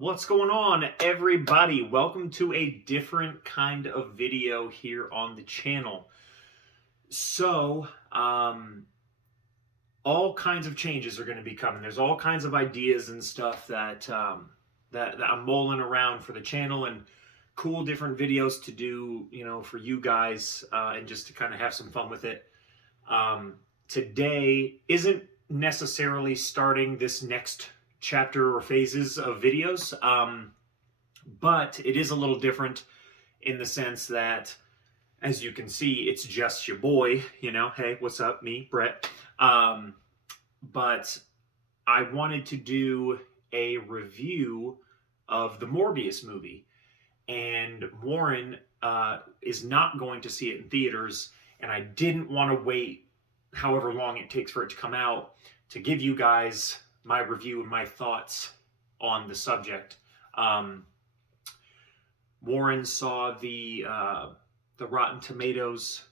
What's going on, everybody? Welcome to a different kind of video here on the channel. All kinds of changes are going to be coming. There's all kinds of ideas and stuff that I'm mulling around for the channel, and cool different videos to do, for you guys, and just to kind of have some fun with it. Today isn't necessarily starting this next chapter or phases of videos, but it is a little different in the sense that, as you can see, it's just your boy, hey, what's up, me, Brett. But I wanted to do a review of the Morbius movie, and Warren is not going to see it in theaters, and I didn't want to wait however long it takes for it to come out to give you guys my review and my thoughts on the subject. Warren saw the Rotten Tomatoes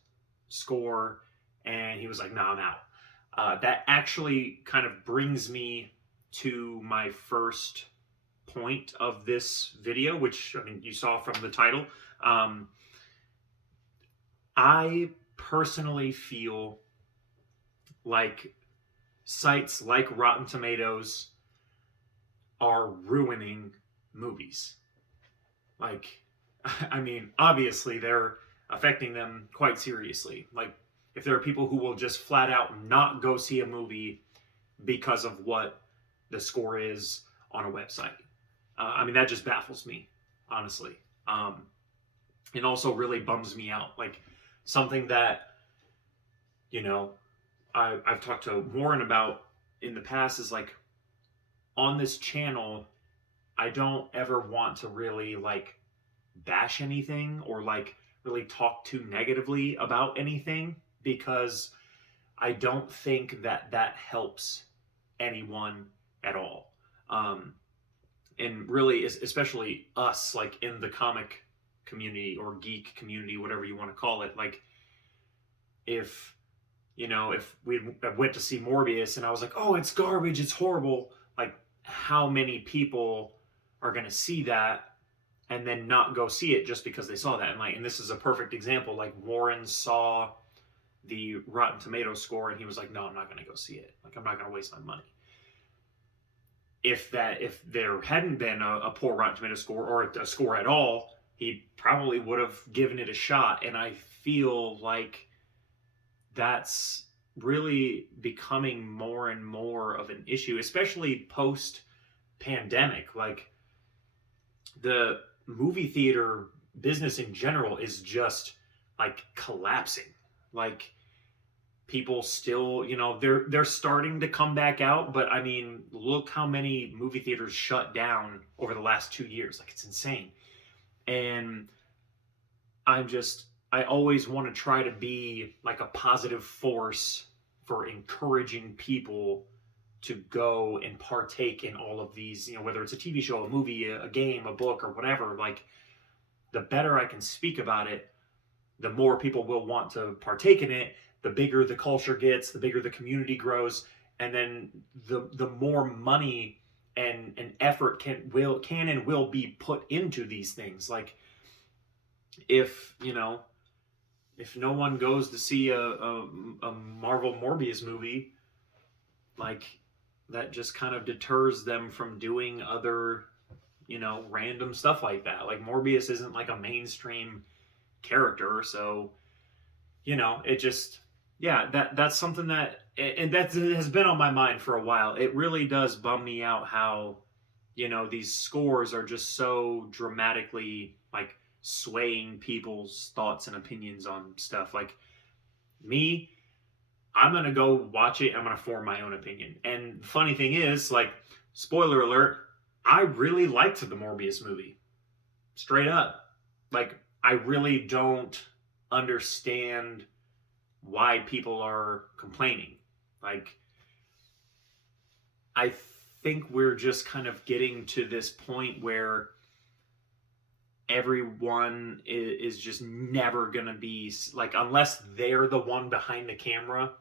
score, and he was like, "Nah, I'm out." That actually kind of brings me to my first point of this video, which, I mean, you saw from the title. I personally feel like sites like Rotten Tomatoes are ruining movies. Like, I mean, obviously they're affecting them quite seriously. Like, if there are people who will just flat out not go see a movie because of what the score is on a website. I mean, that just baffles me, honestly. It also really bums me out. Like, something that, I've talked to Warren about in the past is, like, on this channel, I don't ever want to really, like, bash anything or, like, really talk too negatively about anything, because I don't think that helps anyone at all. And really, especially us, like, in the comic community or geek community, whatever you want to call it, like, if we went to see Morbius and I was like, "Oh, it's garbage, it's horrible," like, how many people are going to see that and then not go see it just because they saw that? And this is a perfect example. Like, Warren saw the Rotten Tomatoes score and he was like, "No, I'm not going to go see it. Like, I'm not going to waste my money." If there hadn't been a poor Rotten Tomatoes score, or a score at all, he probably would have given it a shot. And I feel like that's really becoming more and more of an issue, especially post-pandemic. Like, the movie theater business in general is just, like, collapsing. Like, people still, they're starting to come back out, but I mean, look how many movie theaters shut down over the last 2 years. Like, it's insane. And I always want to try to be, like, a positive force for encouraging people to go and partake in all of these, whether it's a TV show, a movie, a game, a book, or whatever. Like, the better I can speak about it, the more people will want to partake in it, the bigger the culture gets, the bigger the community grows, and then the more money and effort can and will be put into these things. Like, if no one goes to see a Marvel Morbius movie, like, that just kind of deters them from doing other, random stuff like that. Like, Morbius isn't like a mainstream character, so, it just, yeah, that's something that, and that has been on my mind for a while. It really does bum me out how, these scores are just so dramatically, like, swaying people's thoughts and opinions on stuff. Like, me, I'm gonna go watch it, I'm gonna form my own opinion. And the funny thing is, like, spoiler alert, I really liked the Morbius movie. Straight up. Like, I really don't understand why people are complaining. Like, I think we're just kind of getting to this point where everyone is just never gonna be, like, unless they're the one behind the camera,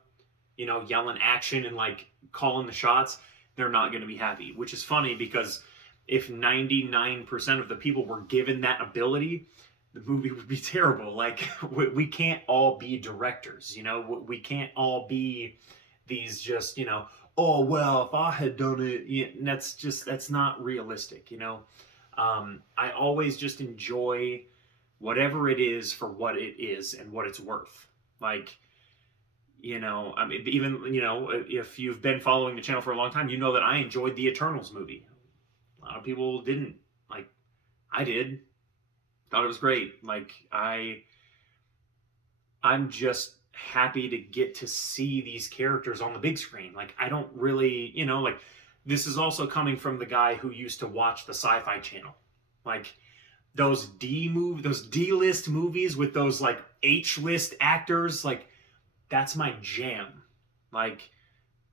yelling action and, like, calling the shots, they're not gonna be happy. Which is funny, because if 99% of the people were given that ability, the movie would be terrible. Like, we can't all be directors, you know? We can't all be these just, you know, oh, well, if I had done it, yeah, that's not realistic, you know? I always just enjoy whatever it is for what it is and what it's worth. Like, you know, I mean, even, you know, if you've been following the channel for a long time, you know that I enjoyed the Eternals movie. A lot of people didn't. Like, I did. Thought it was great. Like, I'm just happy to get to see these characters on the big screen. Like, I don't really, you know, like, this is also coming from the guy who used to watch the Sci-Fi Channel. Like, those D-list movies with those like H-list actors, like, that's my jam. Like,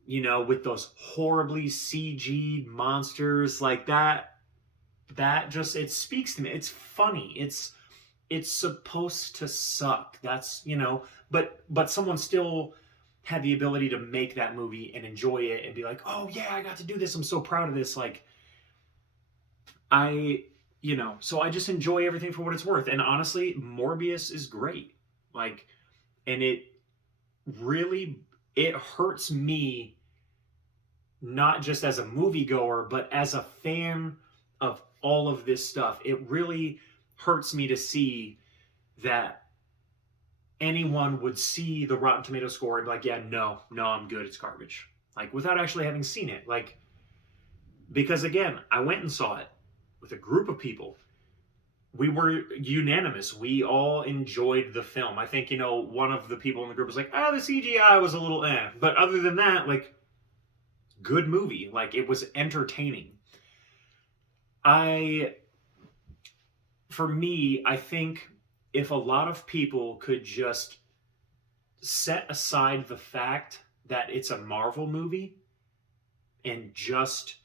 you know, with those horribly CG'd monsters like that just, it speaks to me. It's funny. It's supposed to suck. That's, you know, but someone still had the ability to make that movie and enjoy it and be like, "Oh yeah, I got to do this. I'm so proud of this." Like, you know, so I just enjoy everything for what it's worth. And honestly, Morbius is great. Like, and really it hurts me, not just as a moviegoer, but as a fan of all of this stuff. It really hurts me to see that anyone would see the Rotten Tomato score and be like, yeah, no, I'm good, it's garbage. Like, without actually having seen it. Like, because again, I went and saw it with a group of people. We were unanimous. We all enjoyed the film. I think, you know, one of the people in the group was like, the CGI was a little eh. But other than that, like, good movie. Like, it was entertaining. For me, I think if a lot of people could just set aside the fact that it's a Marvel movie and just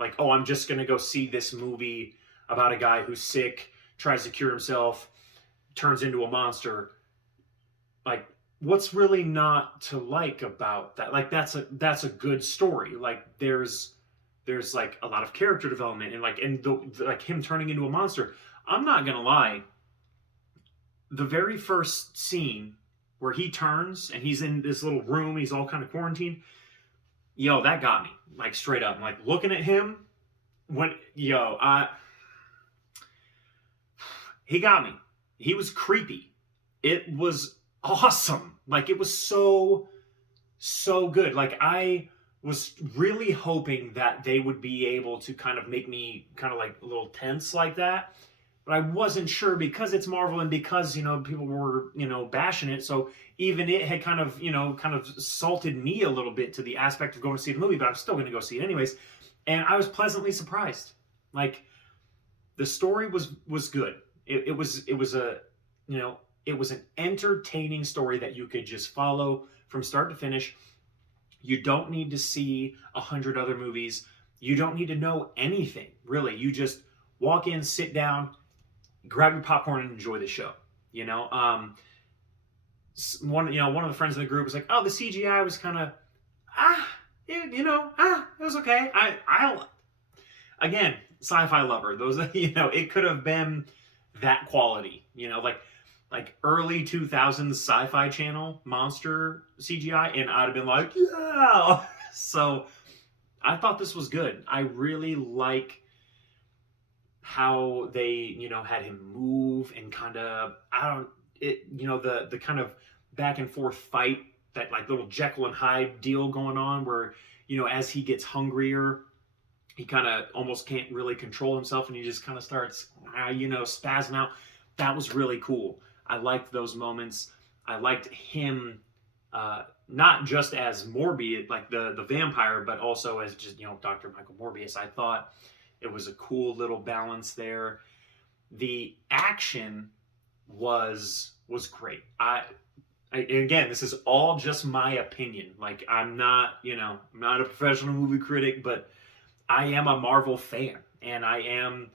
like, oh, I'm just going to go see this movie about a guy who's sick, tries to cure himself, turns into a monster. Like, what's really not to like about that? Like, that's a good story. Like, there's like a lot of character development and like him turning into a monster. I'm not gonna lie. The very first scene where he turns and he's in this little room, he's all kind of quarantined. Yo, that got me, like, straight up. I'm like, looking at him he got me. He was creepy. It was awesome. Like, it was so good. Like, I was really hoping that they would be able to kind of make me kind of like a little tense like that. But I wasn't sure because it's Marvel and because, you know, people were, you know, bashing it. So even it had kind of salted me a little bit to the aspect of going to see the movie, but I'm still going to go see it anyways. And I was pleasantly surprised. Like, the story was good. It was a, you know, it was an entertaining story that you could just follow from start to finish. You don't need to see 100 other movies. You don't need to know anything, really. You just walk in, sit down, grab your popcorn, and enjoy the show. You know, one of the friends in the group was like, "Oh, the CGI was kind of it was okay." I again, sci-fi lover. Those, you know, it could have been that quality. You know, like early 2000s Sci-Fi Channel monster CGI, and I'd have been like, yeah. So I thought this was good. I really like how they, you know, had him move and kind of, the kind of back and forth fight, that like little Jekyll and Hyde deal going on where, you know, as he gets hungrier, he kind of almost can't really control himself and he just kind of starts, spazzing out. That was really cool. I liked those moments. I liked him, not just as Morbius, like the vampire, but also as just, you know, Dr. Michael Morbius. I thought it was a cool little balance there. The action was great. Again, this is all just my opinion. Like, I'm not a professional movie critic, but I am a Marvel fan, and I am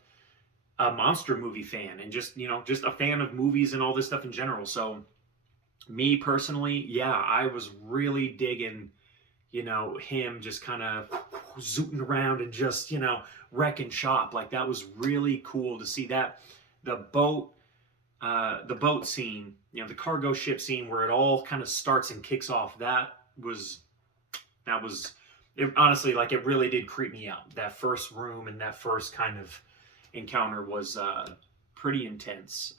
a monster movie fan, and just a fan of movies and all this stuff in general. So me personally, yeah, I was really digging, him just kind of zooting around and just, wreck and shop. Like that was really cool to see that. The boat scene, you know, the cargo ship scene where it all kind of starts and kicks off. That was it, honestly, like it really did creep me out. That first room and that first kind of encounter was pretty intense.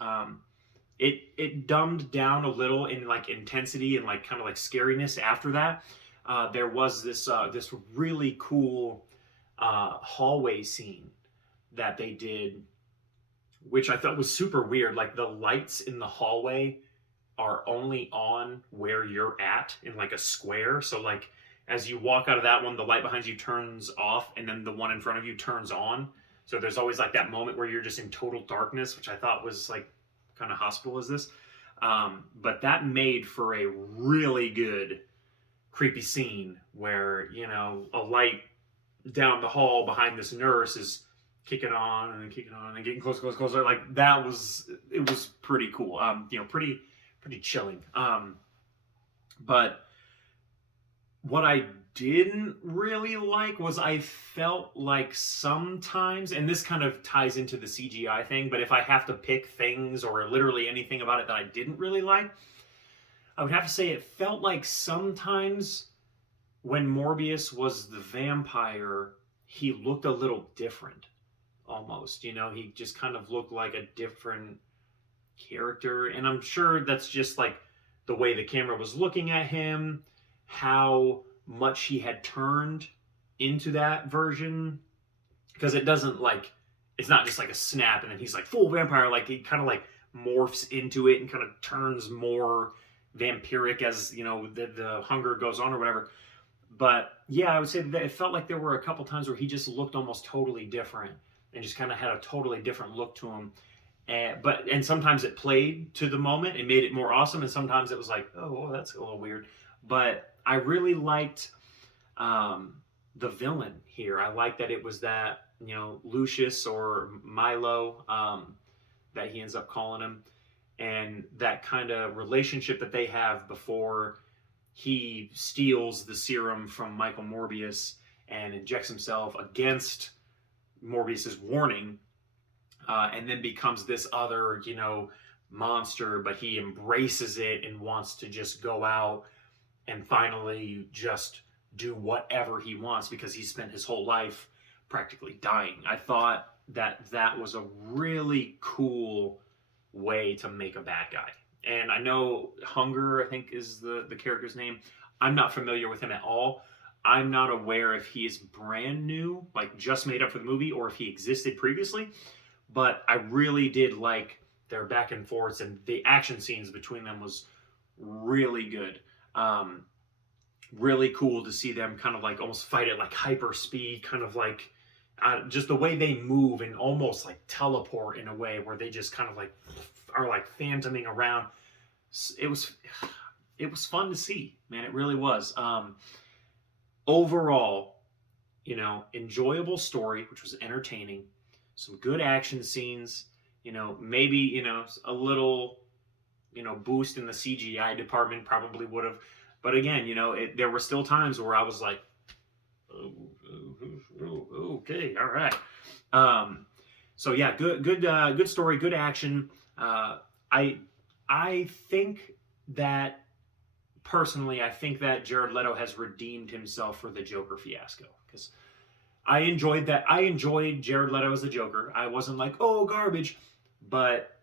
It dumbed down a little in like intensity and like kind of like scariness after that. There was this really cool hallway scene that they did, which I thought was super weird. Like the lights in the hallway are only on where you're at in like a square. So like as you walk out of that one, the light behind you turns off, and then the one in front of you turns on. So there's always like that moment where you're just in total darkness, which I thought was like kind of hospital is this. But that made for a really good creepy scene where, you know, a light down the hall behind this nurse is kicking on and kicking on and getting closer, closer, closer. Like it was pretty cool. You know, pretty chilling. But what I didn't really like was I felt like sometimes, and this kind of ties into the CGI thing, but if I have to pick things or literally anything about it that I didn't really like, I would have to say it felt like sometimes when Morbius was the vampire, he looked a little different almost. You know, he just kind of looked like a different character. And I'm sure that's just like the way the camera was looking at him, how much he had turned into that version. Because it doesn't like, it's not just like a snap and then he's like full vampire. Like he kind of like morphs into it and kind of turns more vampiric as, you know, the hunger goes on or whatever. But yeah, I would say that it felt like there were a couple times where he just looked almost totally different and just kind of had a totally different look to him. And sometimes it played to the moment and made it more awesome, and sometimes it was like, oh, well, that's a little weird. But I really liked the villain here. I liked that it was that, you know, Lucius or Milo that he ends up calling him, and that kind of relationship that they have before he steals the serum from Michael Morbius and injects himself against Morbius's warning, and then becomes this other, you know, monster, but he embraces it and wants to just go out and finally just do whatever he wants because he spent his whole life practically dying. I thought that was a really cool way to make a bad guy. And I know Hunger, I think, is the character's name. I'm not familiar with him at all. I'm not aware if he is brand new, like just made up for the movie, or if he existed previously. But I really did like their back and forths, and the action scenes between them was really good. Really cool to see them kind of like almost fight at like hyper speed, kind of like just the way they move and almost like teleport in a way where they just kind of like are like phantoming around. It was fun to see, man. It really was. Overall, you know, enjoyable story, which was entertaining. Some good action scenes. You know, maybe, you know, a little, you know, boost in the CGI department probably would have. But again, you know, there were still times where I was like, oh, okay, all right. So yeah, good story, good action. I think that personally, I think that Jared Leto has redeemed himself for the Joker fiasco, because I enjoyed that. I enjoyed Jared Leto as the Joker. I wasn't like, oh, garbage, but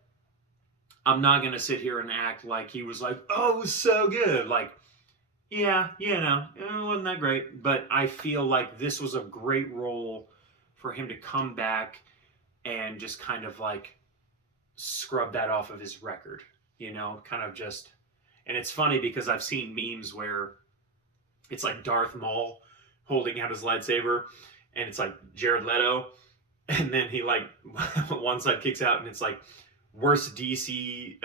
I'm not gonna sit here and act like he was like, oh, it was so good. Like, yeah, you know, it wasn't that great, but I feel like this was a great role for him to come back and just kind of like scrub that off of his record, you know, kind of just. And it's funny because I've seen memes where it's like Darth Maul holding out his lightsaber, and it's like Jared Leto, and then he like one side kicks out and it's like worst DC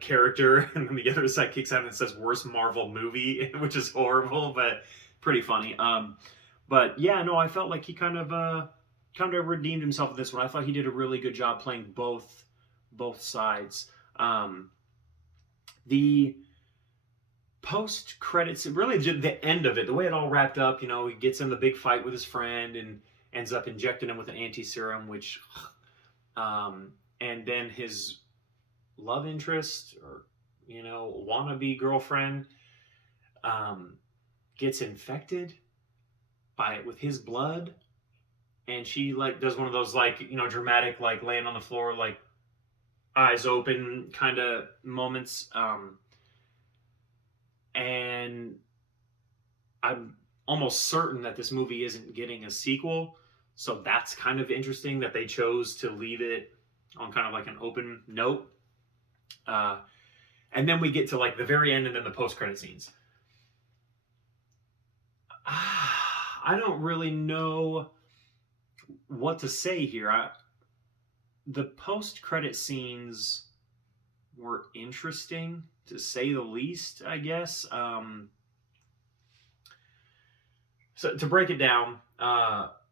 character, and then the other side kicks out and it says worst Marvel movie, which is horrible but pretty funny. But yeah, no, I felt like he kind of redeemed himself in this one. I thought he did a really good job playing both sides. The post credits, really the end of it, the way it all wrapped up, you know, he gets in the big fight with his friend, and ends up injecting him with an anti-serum, which, and then his love interest or, wannabe girlfriend, gets infected by it with his blood. And she like does one of those like, dramatic, like laying on the floor, like eyes open kind of moments. And I'm almost certain that this movie isn't getting a sequel. So that's kind of interesting that they chose to leave it on kind of like an open note. And then we get to like the very end and then the post-credit scenes. I don't really know what to say here. The post-credit scenes were interesting, to say the least, I guess. So to break it down,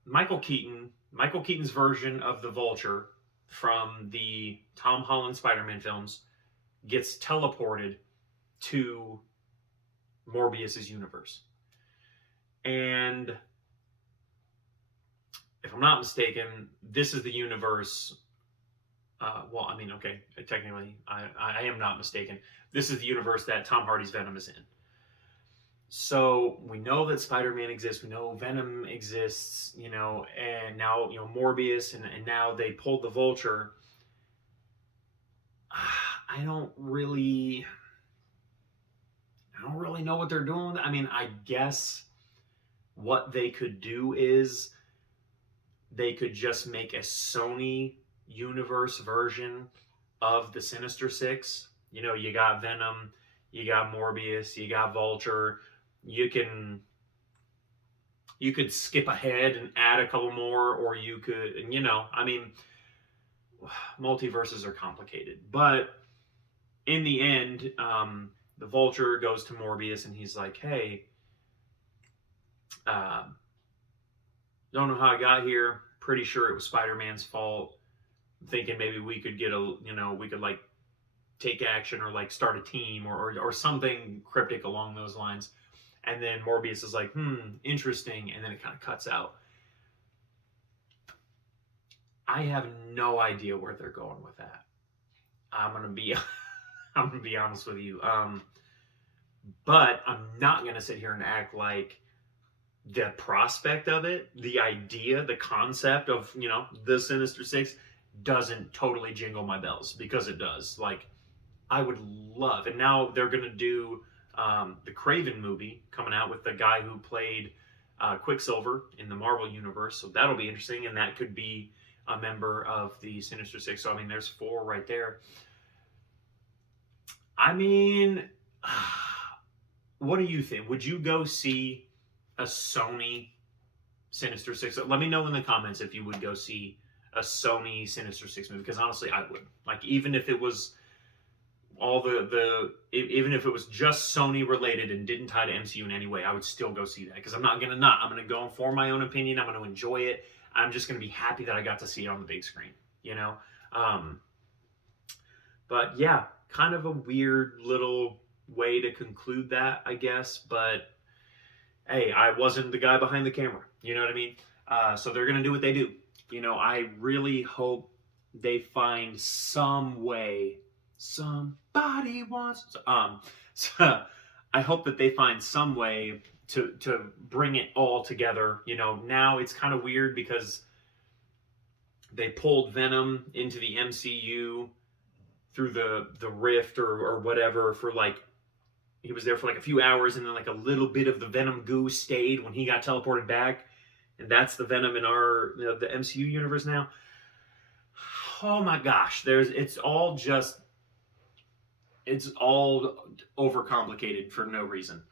Michael Keaton's version of the Vulture from the Tom Holland Spider-Man films gets teleported to Morbius's universe. And if I'm not mistaken, this is the universe. Technically, I am not mistaken. This is the universe that Tom Hardy's Venom is in. So we know that Spider-Man exists. We know Venom exists, and now, Morbius, and now they pulled the Vulture. I don't really know what they're doing. I mean, I guess what they could do is they could just make a Sony universe version of the Sinister Six. You got Venom, you got Morbius, you got Vulture. You could skip ahead and add a couple more, or you could, multiverses are complicated. But in the end, the Vulture goes to Morbius and he's like, hey, don't know how I got here. Pretty sure it was Spider-Man's fault. I'm thinking maybe we could get we could like take action or like start a team or something cryptic along those lines. And then Morbius is like, interesting. And then it kind of cuts out. I have no idea where they're going with that. I'm gonna be honest with you. But I'm not gonna sit here and act like the prospect of it, the idea, the concept of, the Sinister Six doesn't totally jingle my bells, because it does. Like, I would love, and now they're gonna do the Craven movie coming out with the guy who played Quicksilver in the Marvel Universe. So that'll be interesting, and that could be a member of the Sinister Six. So, there's 4 right there. What do you think? Would you go see a Sony Sinister Six? Let me know in the comments if you would go see a Sony Sinister Six movie, because honestly, I would. Like, even if it was even if it was just Sony related and didn't tie to MCU in any way, I would still go see that, because I'm not gonna I'm gonna go and form my own opinion. I'm gonna enjoy it. I'm just gonna be happy that I got to see it on the big screen, but yeah, kind of a weird little way to conclude that, I guess. But hey, I wasn't the guy behind the camera, you know what I mean? So they're gonna do what they do. I really hope they find some way. Somebody wants. So I hope that they find some way to bring it all together. Now it's kind of weird because they pulled Venom into the MCU through the rift or whatever for like, he was there for like a few hours, and then like a little bit of the Venom goo stayed when he got teleported back, and that's the Venom in our the MCU universe now. Oh my gosh, it's all overcomplicated for no reason.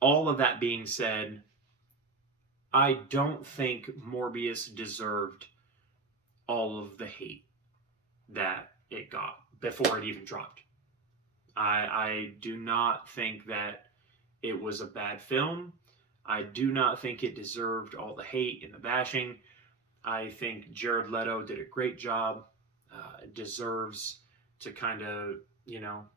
All of that being said, I don't think Morbius deserved all of the hate that it got before it even dropped. I do not think that it was a bad film. I do not think it deserved all the hate and the bashing. I think Jared Leto did a great job. Deserves to kind of,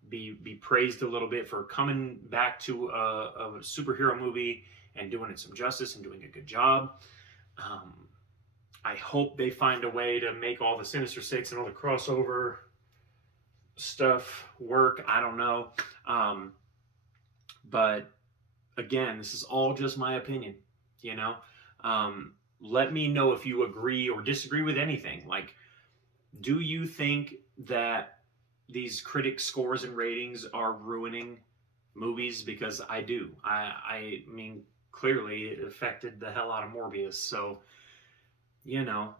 be praised a little bit for coming back to a superhero movie and doing it some justice and doing a good job. Um, I hope they find a way to make all the Sinister Six and all the crossover stuff work. I don't know. But again, this is all just my opinion, you know? Let me know if you agree or disagree with anything. Like, do you think that these critic scores and ratings are ruining movies? Because I do. I mean, clearly it affected the hell out of Morbius. So, you know,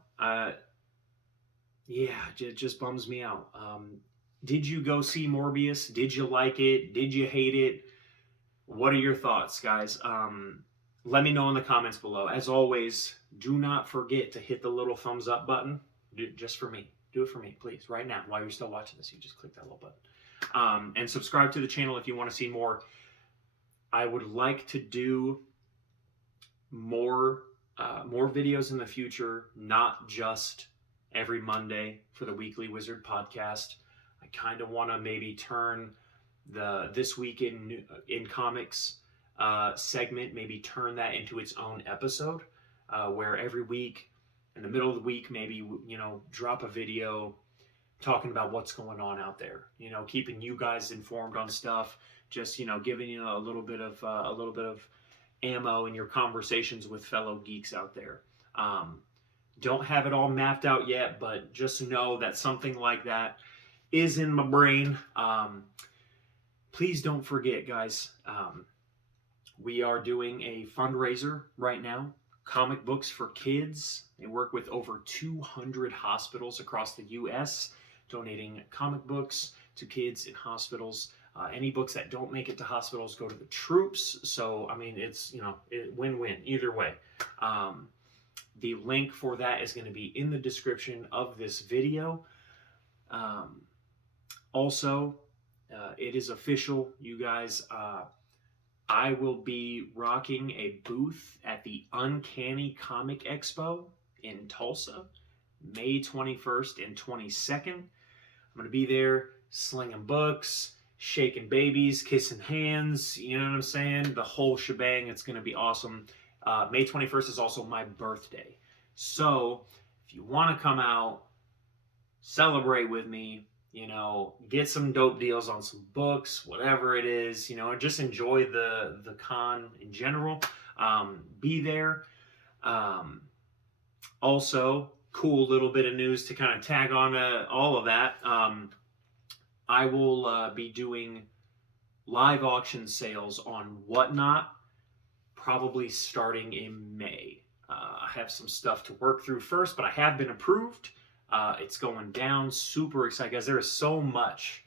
yeah, it just bums me out. Did you go see Morbius? Did you like it? Did you hate it? What are your thoughts, guys? Let me know in the comments below. As always, do not forget to hit the little thumbs up button. Just for me. Do it for me, please. Right now, while you're still watching this, you just click that little button. And subscribe to the channel if you want to see more. I would like to do more videos in the future, not just every Monday for the Weekly Wizard podcast. I kind of want to maybe turn the This Week in Comics segment, maybe turn that into its own episode, where every week, in the middle of the week, maybe, you know, drop a video talking about what's going on out there, you know, keeping you guys informed on stuff, just, you know, giving you a little bit of ammo in your conversations with fellow geeks out there. Don't have it all mapped out yet, but just know that something like that is in my brain. Please don't forget, guys, we are doing a fundraiser right now, Comic Books for Kids. They work with over 200 hospitals across the U.S., donating comic books to kids in hospitals. Any books that don't make it to hospitals go to the troops. So, I mean, it's, you know, win-win either way. The link for that is going to be in the description of this video. Also, it is official, you guys. I will be rocking a booth at the Uncanny Comic Expo in Tulsa, May 21st and 22nd. I'm going to be there slinging books, shaking babies, kissing hands, you know what I'm saying? The whole shebang. It's going to be awesome. May 21st is also my birthday. So if you want to come out, celebrate with me, you know, get some dope deals on some books, whatever it is, you know, and just enjoy the con in general. Be there. Also, cool little bit of news to kind of tag on to all of that. I will be doing live auction sales on Whatnot, probably starting in May. I have some stuff to work through first, but I have been approved. It's going down. Super excited, guys. There is so much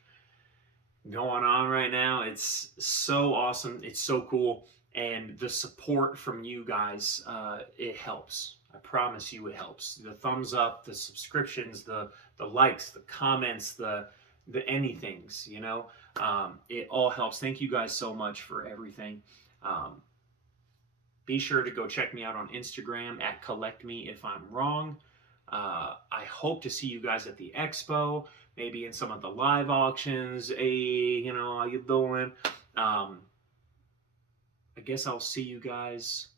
going on right now. It's so awesome. It's so cool. And the support from you guys, it helps. I promise you it helps. The thumbs up, the subscriptions, the likes, the comments, the anythings, you know, it all helps. Thank you guys so much for everything. Be sure to go check me out on Instagram at collectmeifimwrong. I hope to see you guys at the expo, maybe in some of the live auctions. Hey, you know, how you doing? I guess I'll see you guys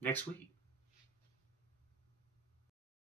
next week.